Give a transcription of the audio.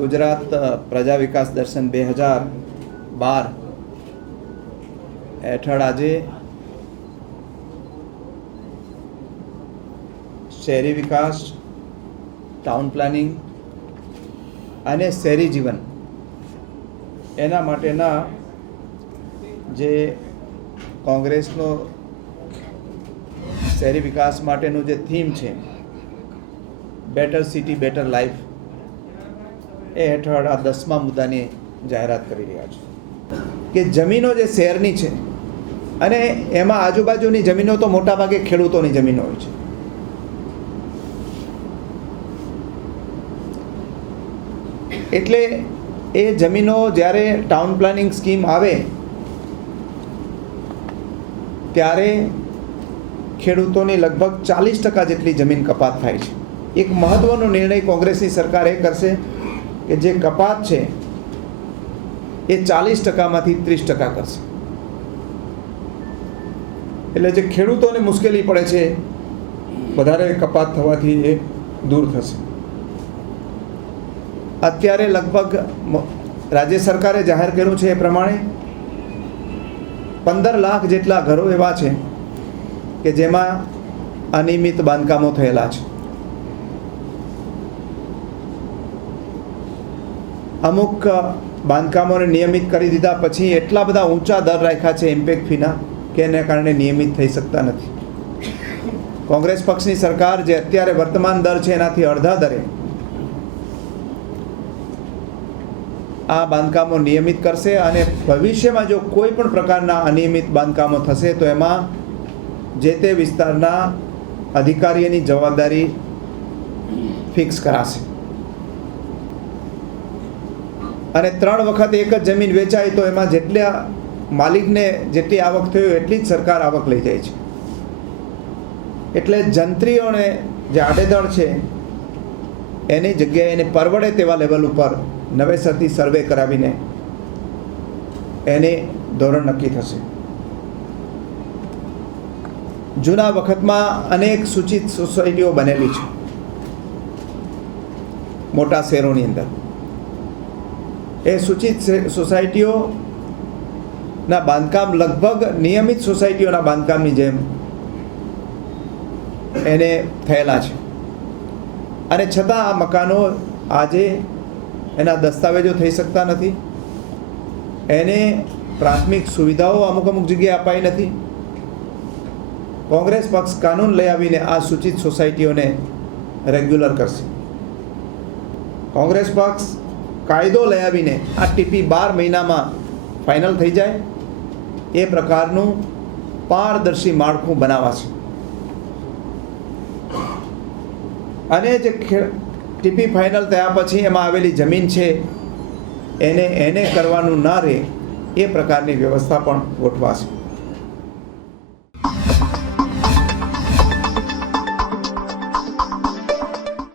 ગુજરાત પ્રજા વિકાસ દર્શન 2012 હેઠળ આજે શહેરી વિકાસ, ટાઉન પ્લાનિંગ અને શહેરી જીવન એના માટેના જે કોંગ્રેસનો શહેરી વિકાસ માટેનું જે થીમ છે બેટર સિટી બેટર લાઈફ, એ હેઠળ આ 10મા મુદ્દાની જાહેરાત કરી રહ્યા છે કે જમીનો જે શહેરની છે અને એમાં આજુબાજુની જમીનો તો મોટાભાગે ખેડૂતોની જમીનો હોય છે. એટલે એ જમીનો જ્યારે ટાઉન પ્લાનિંગ સ્કીમ આવે ત્યારે ખેડૂતોની લગભગ 40% જેટલી જમીન કપાત થાય છે. એક મહત્વનો નિર્ણય કોંગ્રેસની સરકાર એ કરશે કે જે કપાત છે એ 40%માંથી 30% કરશે. એટલે જે ખેડૂતોને મુશ્કેલી પડે છે વધારે કપાત થવાથી એ દૂર થશે. અત્યારે લગભગ રાજ્ય સરકારે જાહેર કર્યું છે એ પ્રમાણે 15 લાખ જેટલા ઘરો એવા છે કે જેમાં અનિયમિત બાંધકામો થયેલા છે. અમુક બાંધકામોને નિયમિત કરી દીધા પછી એટલા બધા ઊંચા દર રાખ્યા છે ઇમ્પેક્ટ ફીના કે એને કારણે નિયમિત થઈ શકતા નથી. કોંગ્રેસ પક્ષની સરકાર જે અત્યારે વર્તમાન દર છે એનાથી અડધા દરે આ બાંધકામો નિયમિત કરશે અને ભવિષ્યમાં જો કોઈ પણ પ્રકારના અનિયમિત બાંધકામો થશે તો એમાં જે તે વિસ્તારના અધિકારીઓની જવાબદારી ફિક્સ કરાશે. અને 3 વખત એક જ જમીન વેચાય તો એમાં જેટલા માલિકને જેટલી આવક થઈ હોય એટલી જ સરકાર આવક લઈ જાય છે. એટલે જંત્રીઓને જે આડેધડ છે એની જગ્યાએ એને પરવડે તેવા લેવલ ઉપર નવેસરથી સર્વે કરાવીને એને ધોરણ નક્કી થશે. જૂના વખતમાં અનેક સૂચિત સોસાયટીઓ બનેલી છે મોટા શહેરોની અંદર. એ સૂચિત સોસાયટીઓના બાંધકામ લગભગ નિયમિત સોસાયટીઓના બાંધકામની જેમ એને થયેલા છે. અને છતાં આ મકાનો આજે એના દસ્તાવેજો થઈ શકતા નથી. એને પ્રાથમિક સુવિધાઓ અમુક જગ્યાએ અપાઈ નથી. કોંગ્રેસ પક્ષ કાનૂન લઈ આવીને આ સૂચિત સોસાયટીઓને રેગ્યુલર કરશે. કોંગ્રેસ પક્ષ કાયદો લઈ આવીને આ ટીપી 12 મહિનામાં ફાઇનલ થઈ જાય એ પ્રકારનું પારદર્શી માળખું બનાવાશે. અને જે ટીપી ફાઇનલ થયા પછી એમાં આવેલી જમીન છે એને કરવાનું ના રહે એ પ્રકારની વ્યવસ્થા પણ ગોઠવાશે.